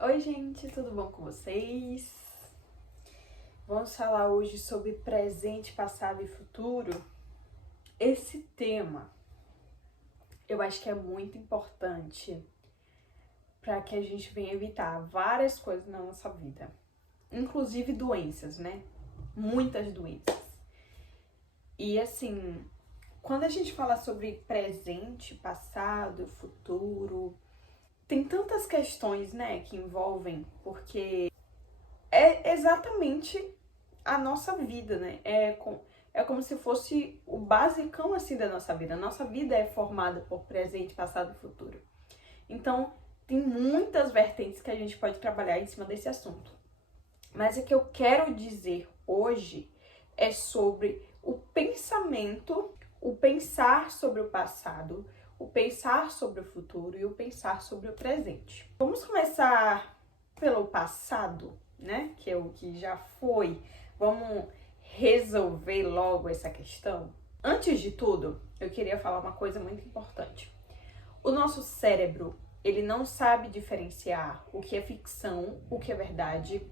Oi, gente, tudo bom com vocês? Vamos falar hoje sobre presente, passado e futuro. Esse tema eu acho que é muito importante para que a gente venha evitar várias coisas na nossa vida, inclusive doenças, né? Muitas doenças. E assim, quando a gente fala sobre presente, passado, futuro, tem tantas questões, né, que envolvem, porque é exatamente a nossa vida, né? É como se fosse o basicão assim da nossa vida. A nossa vida é formada por presente, passado e futuro. Então, tem muitas vertentes que a gente pode trabalhar em cima desse assunto. Mas o que eu quero dizer hoje é sobre o pensamento, o pensar sobre o passado, o pensar sobre o futuro e o pensar sobre o presente. Vamos começar pelo passado, né? Que é o que já foi. Vamos resolver logo essa questão. Antes de tudo, eu queria falar uma coisa muito importante. O nosso cérebro, ele não sabe diferenciar o que é ficção, o que é verdade,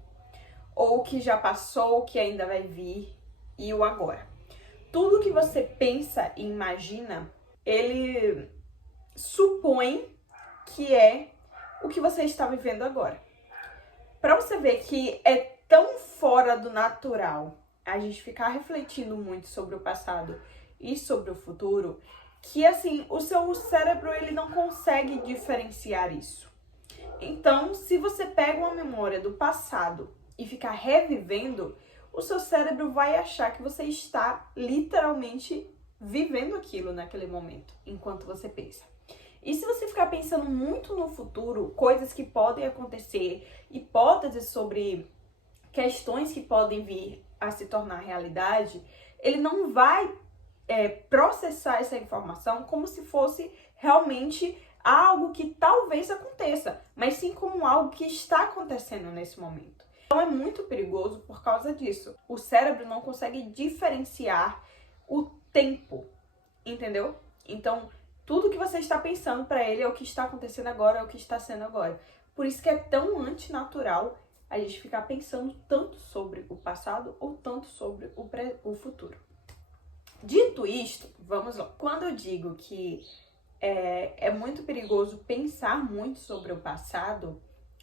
ou o que já passou, o que ainda vai vir e o agora. Tudo que você pensa e imagina, ele supõe que é o que você está vivendo agora. Para você ver que é tão fora do natural a gente ficar refletindo muito sobre o passado e sobre o futuro, que assim, o seu cérebro ele não consegue diferenciar isso. Então, se você pega uma memória do passado e ficar revivendo, o seu cérebro vai achar que você está literalmente vivendo aquilo naquele momento, enquanto você pensa. E se você ficar pensando muito no futuro, coisas que podem acontecer, hipóteses sobre questões que podem vir a se tornar realidade, ele não vai processar essa informação como se fosse realmente algo que talvez aconteça, mas sim como algo que está acontecendo nesse momento. Então é muito perigoso por causa disso. O cérebro não consegue diferenciar o tempo, entendeu? Então, tudo que você está pensando para ele é o que está acontecendo agora, é o que está sendo agora. Por isso que é tão antinatural a gente ficar pensando tanto sobre o passado ou tanto sobre o futuro. Dito isto, vamos lá. Quando eu digo que é muito perigoso pensar muito sobre o passado,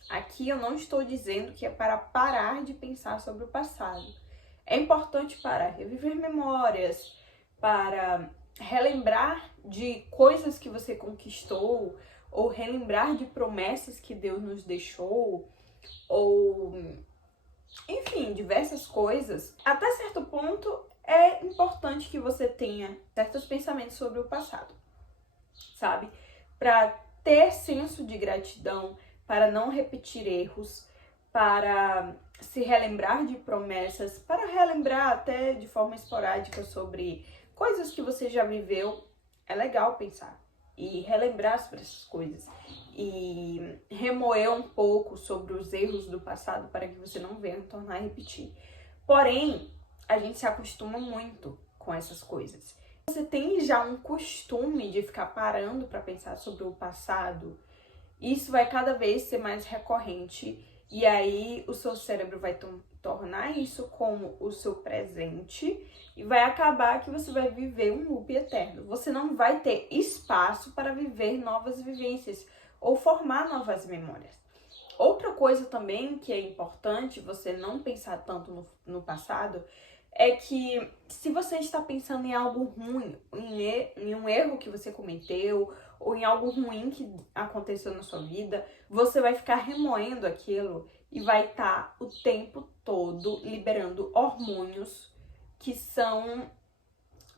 aqui eu não estou dizendo que é para parar de pensar sobre o passado. É importante para reviver memórias, para relembrar de coisas que você conquistou, ou relembrar de promessas que Deus nos deixou, ou enfim, diversas coisas. Até certo ponto é importante que você tenha certos pensamentos sobre o passado, sabe? Para ter senso de gratidão, para não repetir erros, para se relembrar de promessas, para relembrar até de forma esporádica sobre coisas que você já viveu. É legal pensar e relembrar sobre essas coisas e remoer um pouco sobre os erros do passado para que você não venha tornar a repetir. Porém, a gente se acostuma muito com essas coisas. Você tem já um costume de ficar parando para pensar sobre o passado, isso vai cada vez ser mais recorrente e aí o seu cérebro vai tornar isso como o seu presente e vai acabar que você vai viver um loop eterno. Você não vai ter espaço para viver novas vivências ou formar novas memórias. Outra coisa também que é importante você não pensar tanto no passado é que se você está pensando em algo ruim, em um erro que você cometeu ou em algo ruim que aconteceu na sua vida, você vai ficar remoendo aquilo e vai estar o tempo todo liberando hormônios que são,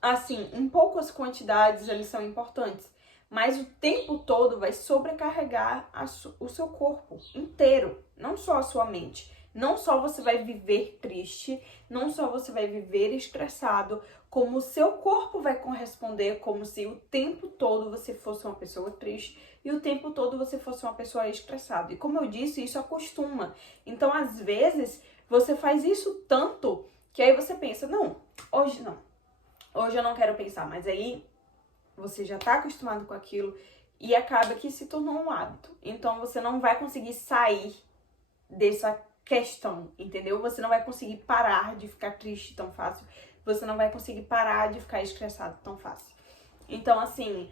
assim, em poucas quantidades eles são importantes, mas o tempo todo vai sobrecarregar o seu corpo inteiro, não só a sua mente. Não só você vai viver triste, não só você vai viver estressado, como o seu corpo vai corresponder como se o tempo todo você fosse uma pessoa triste e o tempo todo você fosse uma pessoa estressada. E como eu disse, isso acostuma. Então, às vezes, você faz isso tanto que aí você pensa, não, hoje não. Hoje eu não quero pensar, mas aí você já está acostumado com aquilo e acaba que se tornou um hábito. Então, você não vai conseguir sair dessa questão, entendeu? Você não vai conseguir parar de ficar triste tão fácil. Você não vai conseguir parar de ficar estressado tão fácil. Então, assim,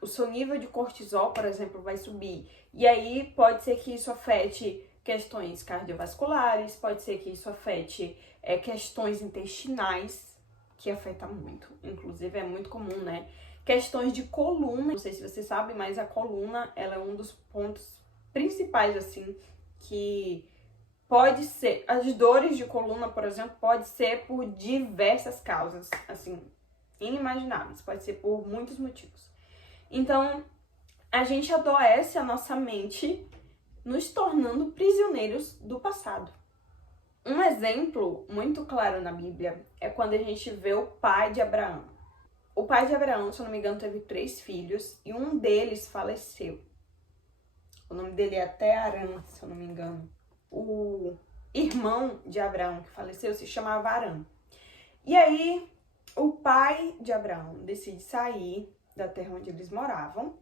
o seu nível de cortisol, por exemplo, vai subir. E aí pode ser que isso afete questões cardiovasculares, pode ser que isso afete questões intestinais, que afeta muito. Inclusive, é muito comum, né? Questões de coluna. Não sei se você sabe, mas a coluna, ela é um dos pontos principais, assim, que pode ser... As dores de coluna, por exemplo, pode ser por diversas causas, assim, inimagináveis. Pode ser por muitos motivos. Então, a gente adoece a nossa mente, nos tornando prisioneiros do passado. Um exemplo muito claro na Bíblia é quando a gente vê o pai de Abraão. O pai de Abraão, se eu não me engano, teve 3 filhos e um deles faleceu. O nome dele é até Arã, se eu não me engano. O irmão de Abraão que faleceu se chamava Arã. E aí, o pai de Abraão decide sair da terra onde eles moravam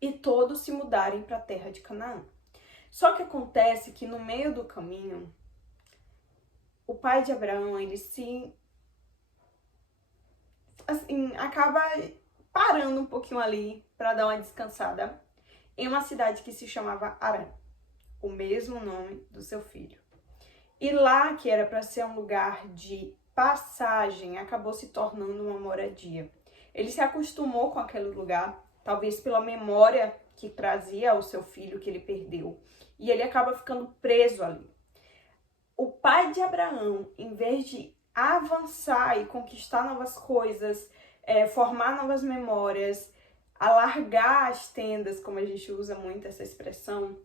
e todos se mudarem para a terra de Canaã. Só que acontece que no meio do caminho, o pai de Abraão, ele acaba parando um pouquinho ali para dar uma descansada em uma cidade que se chamava Harã, o mesmo nome do seu filho. E lá, que era para ser um lugar de passagem, acabou se tornando uma moradia. Ele se acostumou com aquele lugar, talvez pela memória que trazia ao seu filho que ele perdeu, e ele acaba ficando preso ali. O pai de Abraão, em vez de avançar e conquistar novas coisas, formar novas memórias, alargar as tendas, como a gente usa muito essa expressão,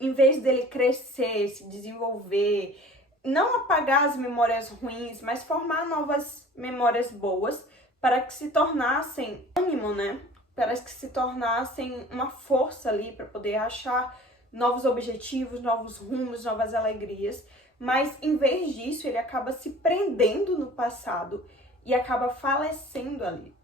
em vez dele crescer, se desenvolver, não apagar as memórias ruins, mas formar novas memórias boas para que se tornassem ânimo, né? Para que se tornassem uma força ali para poder achar novos objetivos, novos rumos, novas alegrias. Mas em vez disso, ele acaba se prendendo no passado e acaba falecendo ali.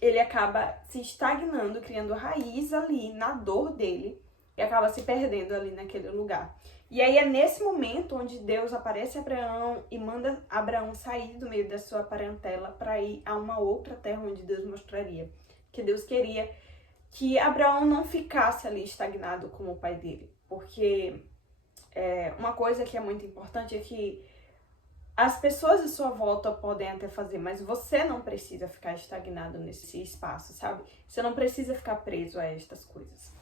Ele acaba se estagnando, criando raiz ali na dor dele e acaba se perdendo ali naquele lugar. E aí é nesse momento onde Deus aparece a Abraão e manda Abraão sair do meio da sua parentela para ir a uma outra terra onde Deus mostraria. Que Deus queria que Abraão não ficasse ali estagnado como o pai dele. Porque uma coisa que é muito importante é que as pessoas à sua volta podem até fazer, mas você não precisa ficar estagnado nesse espaço, sabe? Você não precisa ficar preso a estas coisas.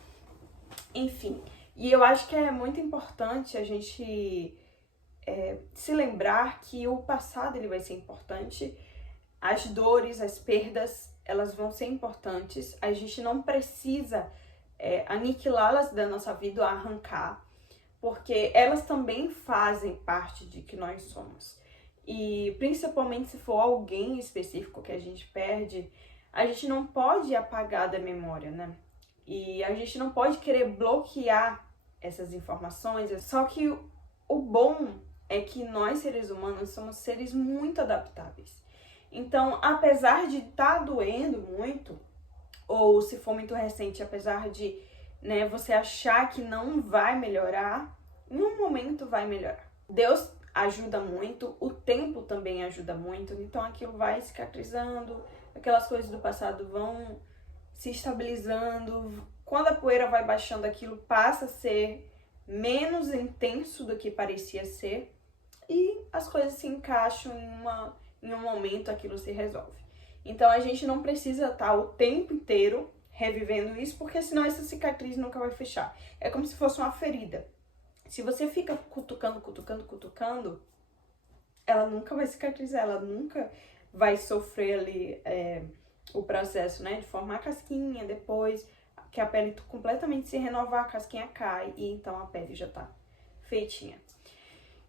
Enfim, e eu acho que é muito importante a gente se lembrar que o passado ele vai ser importante, as dores, as perdas, elas vão ser importantes, a gente não precisa aniquilá-las da nossa vida ou arrancar, porque elas também fazem parte de que nós somos. E principalmente se for alguém específico que a gente perde, a gente não pode apagar da memória, né? E a gente não pode querer bloquear essas informações. Só que o bom é que nós, seres humanos, somos seres muito adaptáveis. Então, apesar de estar doendo muito, ou se for muito recente, apesar de você achar que não vai melhorar, em um momento vai melhorar. Deus ajuda muito, o tempo também ajuda muito, então aquilo vai cicatrizando, aquelas coisas do passado vão se estabilizando. Quando a poeira vai baixando, aquilo passa a ser menos intenso do que parecia ser e as coisas se encaixam em um momento, aquilo se resolve. Então a gente não precisa estar o tempo inteiro revivendo isso, porque senão essa cicatriz nunca vai fechar. É como se fosse uma ferida. Se você fica cutucando, ela nunca vai cicatrizar, ela nunca vai sofrer ali o processo, de formar casquinha, depois que a pele completamente se renovar, a casquinha cai e então a pele já tá feitinha.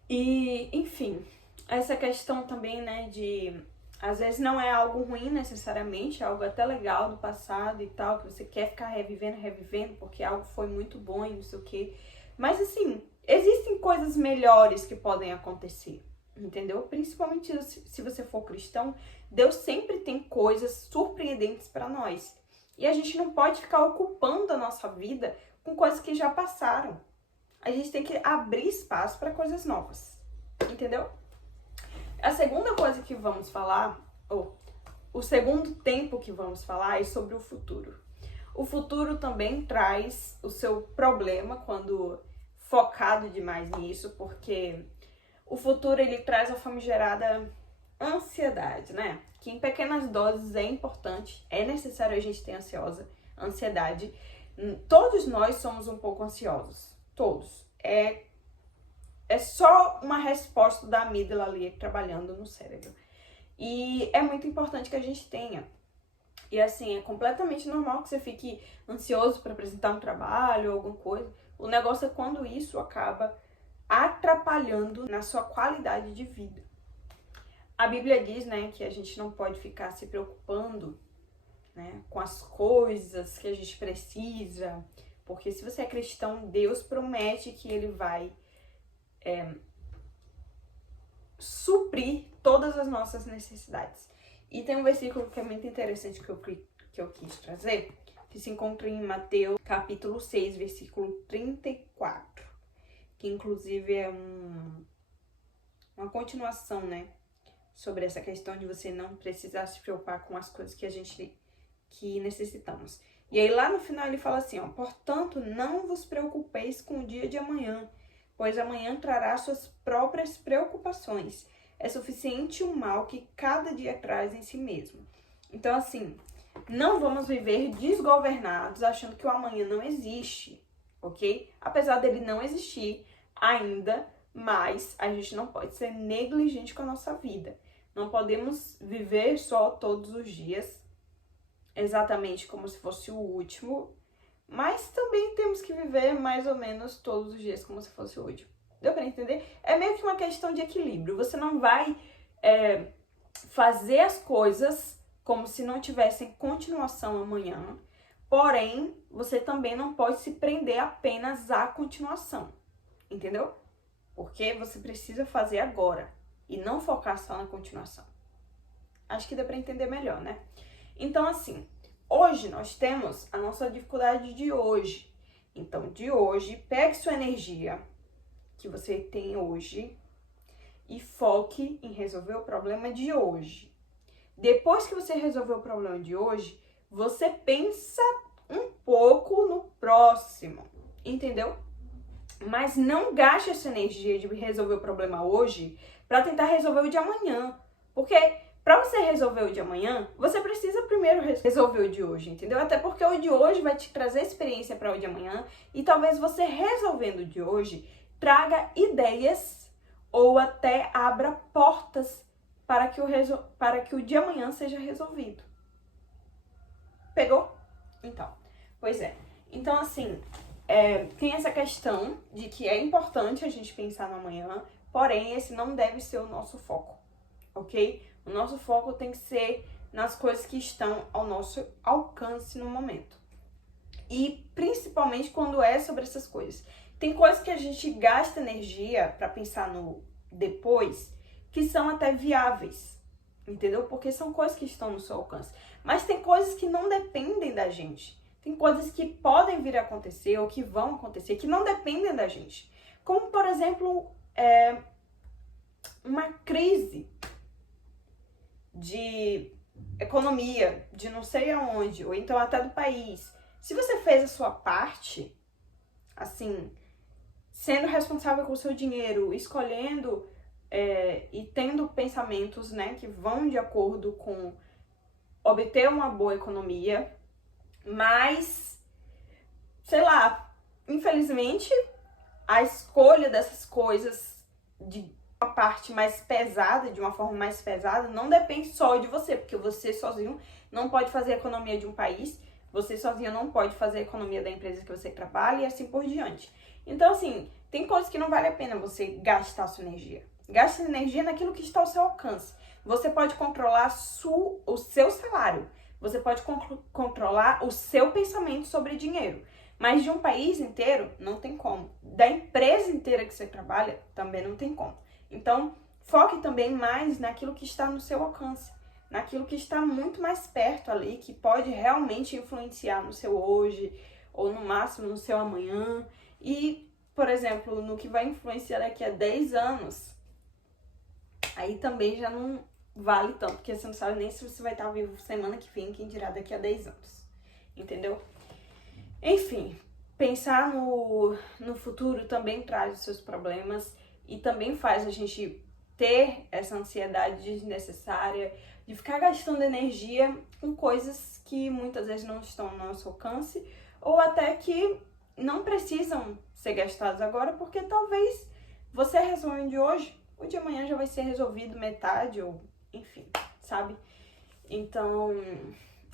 E, enfim, essa questão também, de às vezes não é algo ruim necessariamente, é algo até legal do passado e tal, que você quer ficar revivendo, porque algo foi muito bom e não sei o quê. Mas assim, existem coisas melhores que podem acontecer, entendeu? Principalmente se você for cristão, Deus sempre tem coisas surpreendentes para nós. E a gente não pode ficar ocupando a nossa vida com coisas que já passaram. a gente tem que abrir espaço para coisas novas, entendeu? A segunda coisa que vamos falar, ou o segundo tempo que vamos falar é sobre o futuro. O futuro também traz o seu problema quando focado demais nisso, porque o futuro ele traz a famigerada ansiedade, né? Que em pequenas doses é importante, é necessário a gente ter ansiedade. Todos nós somos um pouco ansiosos, todos. É só uma resposta da amígdala ali trabalhando no cérebro. E é muito importante que a gente tenha. E assim, é completamente normal que você fique ansioso para apresentar um trabalho ou alguma coisa. O negócio é quando isso acaba atrapalhando na sua qualidade de vida. A Bíblia diz, né, que a gente não pode ficar se preocupando, né, com as coisas que a gente precisa, porque se você é cristão, Deus promete que Ele vai suprir todas as nossas necessidades. E tem um versículo que é muito interessante que eu quis trazer, que se encontra em Mateus capítulo 6, versículo 34, que inclusive é uma continuação, né, sobre essa questão de você não precisar se preocupar com as coisas que necessitamos. E aí lá no final ele fala assim, ó, portanto, não vos preocupeis com o dia de amanhã, pois amanhã trará suas próprias preocupações. É suficiente o mal que cada dia traz em si mesmo. Então, assim, não vamos viver desgovernados, achando que o amanhã não existe, ok? Apesar dele não existir ainda, mas a gente não pode ser negligente com a nossa vida. Não podemos viver só todos os dias, exatamente como se fosse o último, mas também temos que viver mais ou menos todos os dias como se fosse o último. Deu pra entender? É meio que uma questão de equilíbrio. Você não vai fazer as coisas como se não tivessem continuação amanhã, porém, você também não pode se prender apenas à continuação, entendeu? Porque você precisa fazer agora e não focar só na continuação. Acho que dá pra entender melhor, né? Então, assim, hoje nós temos a nossa dificuldade de hoje. Então, de hoje, pegue sua energia que você tem hoje e foque em resolver o problema de hoje. Depois que você resolver o problema de hoje, você pensa um pouco no próximo, entendeu? Mas não gaste essa energia de resolver o problema hoje para tentar resolver o de amanhã. Porque para você resolver o de amanhã, você precisa primeiro resolver o de hoje, entendeu? Até porque o de hoje vai te trazer experiência para o de amanhã e talvez você resolvendo o de hoje traga ideias ou até abra portas para que o de amanhã seja resolvido. Pegou? Então, pois é. Então, assim, tem essa questão de que é importante a gente pensar no amanhã, porém, esse não deve ser o nosso foco, ok? O nosso foco tem que ser nas coisas que estão ao nosso alcance no momento. E principalmente quando é sobre essas coisas. Tem coisas que a gente gasta energia para pensar no depois, que são até viáveis, entendeu? Porque são coisas que estão no seu alcance. Mas tem coisas que não dependem da gente. Tem coisas que podem vir a acontecer ou que vão acontecer, que não dependem da gente. Como, por exemplo, uma crise de economia, de não sei aonde, ou então até do país. Se você fez a sua parte, assim, sendo responsável com o seu dinheiro, escolhendo e tendo pensamentos, né, que vão de acordo com obter uma boa economia, mas, sei lá, infelizmente, a escolha dessas coisas de uma parte mais pesada, de uma forma mais pesada, não depende só de você, porque você sozinho não pode fazer a economia de um país, você sozinho não pode fazer a economia da empresa que você trabalha e assim por diante. Então, assim, tem coisas que não vale a pena você gastar sua energia. Gaste energia naquilo que está ao seu alcance. Você pode controlar o seu salário, você pode controlar o seu pensamento sobre dinheiro, mas de um país inteiro não tem como. Da empresa inteira que você trabalha também não tem como. Então, foque também mais naquilo que está no seu alcance, naquilo que está muito mais perto ali, que pode realmente influenciar no seu hoje, ou no máximo no seu amanhã. E por exemplo, no que vai influenciar daqui a 10 anos, aí também já não vale tanto, porque você não sabe nem se você vai estar vivo semana que vem, quem dirá daqui a 10 anos. Entendeu? Enfim, pensar no futuro também traz os seus problemas e também faz a gente ter essa ansiedade desnecessária de ficar gastando energia com coisas que muitas vezes não estão ao nosso alcance ou até que não precisam ser gastadas agora, porque talvez você resolve hoje, o de amanhã já vai ser resolvido metade ou enfim, sabe? Então,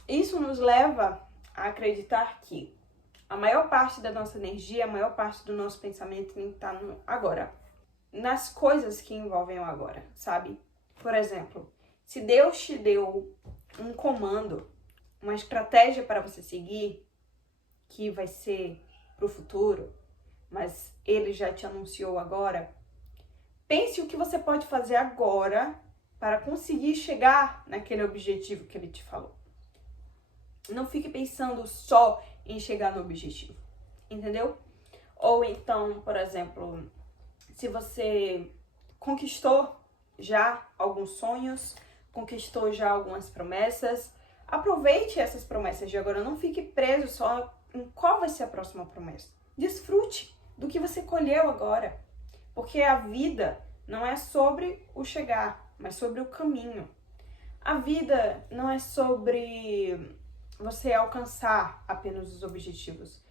isso nos leva a acreditar que a maior parte da nossa energia, a maior parte do nosso pensamento tem que estar no agora, nas coisas que envolvem o agora, sabe? Por exemplo, se Deus te deu um comando, uma estratégia para você seguir, que vai ser pro futuro, mas Ele já te anunciou agora, pense o que você pode fazer agora para conseguir chegar naquele objetivo que Ele te falou. Não fique pensando só em chegar no objetivo, entendeu? Ou então, por exemplo, se você conquistou já alguns sonhos, conquistou já algumas promessas, aproveite essas promessas de agora, não fique preso só em qual vai ser a próxima promessa. Desfrute do que você colheu agora, porque a vida não é sobre o chegar, mas sobre o caminho. A vida não é sobre você alcançar apenas os objetivos.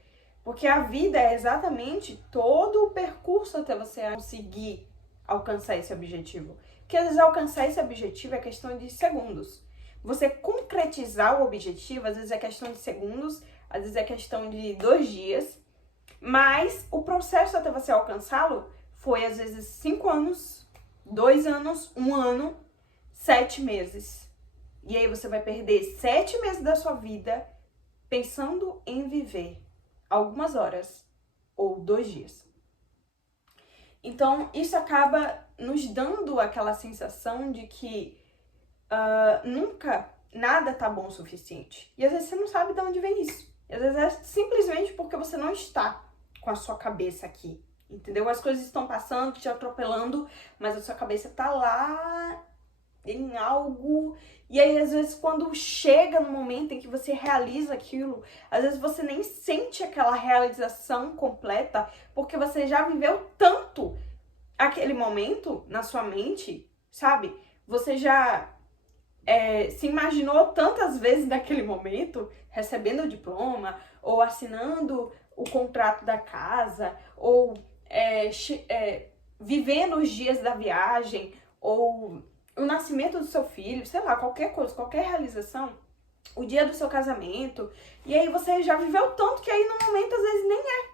Porque a vida é exatamente todo o percurso até você conseguir alcançar esse objetivo. Porque às vezes alcançar esse objetivo é questão de segundos. Você concretizar o objetivo, às vezes é questão de segundos, às vezes é questão de 2 dias. Mas o processo até você alcançá-lo foi às vezes 5 anos, 2 anos, 1 ano, 7 meses. E aí você vai perder 7 meses da sua vida pensando em viver algumas horas ou 2 dias. Então, isso acaba nos dando aquela sensação de que nunca nada tá bom o suficiente. E às vezes você não sabe de onde vem isso. E às vezes é simplesmente porque você não está com a sua cabeça aqui. Entendeu? As coisas estão passando, te atropelando, mas a sua cabeça tá lá em algo, e aí às vezes quando chega no momento em que você realiza aquilo, às vezes você nem sente aquela realização completa, porque você já viveu tanto aquele momento na sua mente, sabe? Você já se imaginou tantas vezes naquele momento, recebendo o diploma, ou assinando o contrato da casa, ou vivendo os dias da viagem, ou o nascimento do seu filho, sei lá, qualquer coisa, qualquer realização, o dia do seu casamento, e aí você já viveu tanto que aí no momento às vezes nem é,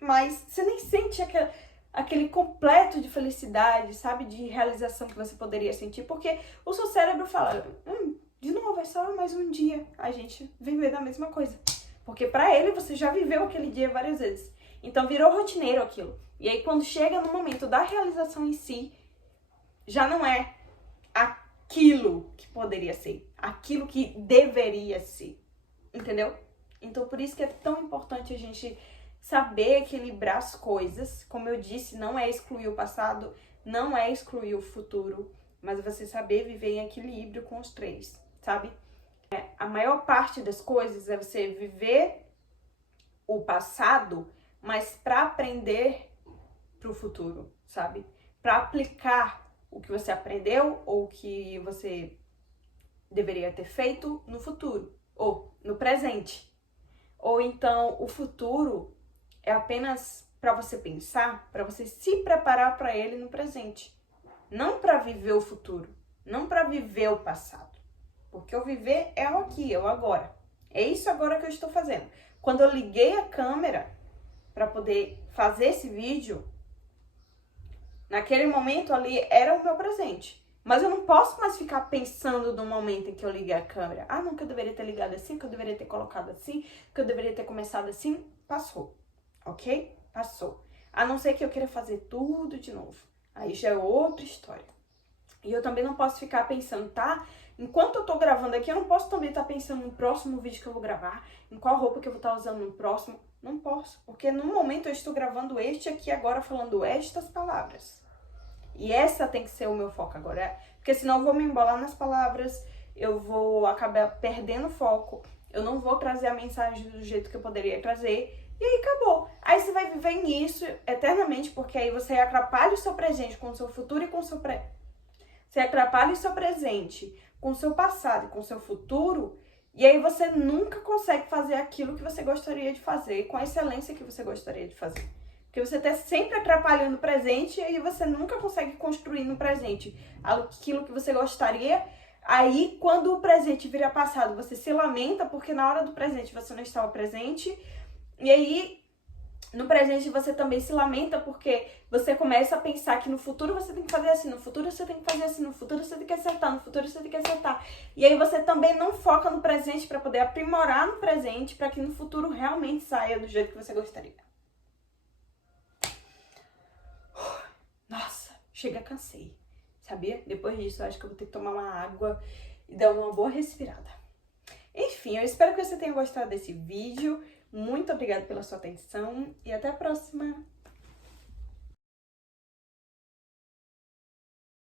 mas você nem sente aquele completo de felicidade, sabe, de realização que você poderia sentir, porque o seu cérebro fala, de novo, é só mais um dia a gente viver da mesma coisa, porque pra ele você já viveu aquele dia várias vezes, então virou rotineiro aquilo, e aí quando chega no momento da realização em si, já não é aquilo que poderia ser, aquilo que deveria ser, entendeu? Então por isso que é tão importante a gente saber equilibrar as coisas, como eu disse, não é excluir o passado, não é excluir o futuro, mas você saber viver em equilíbrio com os três, sabe? A maior parte das coisas é você viver o passado, mas para aprender pro futuro, sabe? Para aplicar o que você aprendeu ou o que você deveria ter feito no futuro ou no presente. Ou então o futuro é apenas para você pensar, para você se preparar para ele no presente. Não para viver o futuro, não para viver o passado. Porque o viver é o aqui, é o agora. É isso agora que eu estou fazendo. Quando eu liguei a câmera para poder fazer esse vídeo, naquele momento ali era o meu presente. Mas eu não posso mais ficar pensando no momento em que eu liguei a câmera. Ah, não, que eu deveria ter ligado assim, que eu deveria ter colocado assim, que eu deveria ter começado assim. Passou, ok? Passou. A não ser que eu queira fazer tudo de novo. Aí já é outra história. E eu também não posso ficar pensando, tá? Enquanto eu tô gravando aqui, eu não posso também estar pensando no próximo vídeo que eu vou gravar, em qual roupa que eu vou estar usando no próximo. Não posso, porque no momento eu estou gravando este aqui agora falando estas palavras. E essa tem que ser o meu foco agora, porque senão eu vou me embolar nas palavras, eu vou acabar perdendo foco, eu não vou trazer a mensagem do jeito que eu poderia trazer, e aí acabou. Aí você vai viver nisso eternamente, porque aí você atrapalha o seu presente com o seu futuro e com o seu Você atrapalha o seu presente com o seu passado e com o seu futuro, e aí você nunca consegue fazer aquilo que você gostaria de fazer, com a excelência que você gostaria de fazer. Porque você está sempre atrapalhando o presente e aí você nunca consegue construir no presente aquilo que você gostaria. Aí, quando o presente vira passado, você se lamenta porque na hora do presente você não estava presente. E aí, no presente você também se lamenta porque você começa a pensar que no futuro você tem que fazer assim, no futuro você tem que fazer assim, no futuro você tem que acertar, no futuro você tem que acertar. E aí você também não foca no presente para poder aprimorar no presente para que no futuro realmente saia do jeito que você gostaria. Nossa, chega, cansei, sabia? Depois disso eu acho que eu vou ter que tomar uma água e dar uma boa respirada. Enfim, eu espero que você tenha gostado desse vídeo. Muito obrigada pela sua atenção e até a próxima!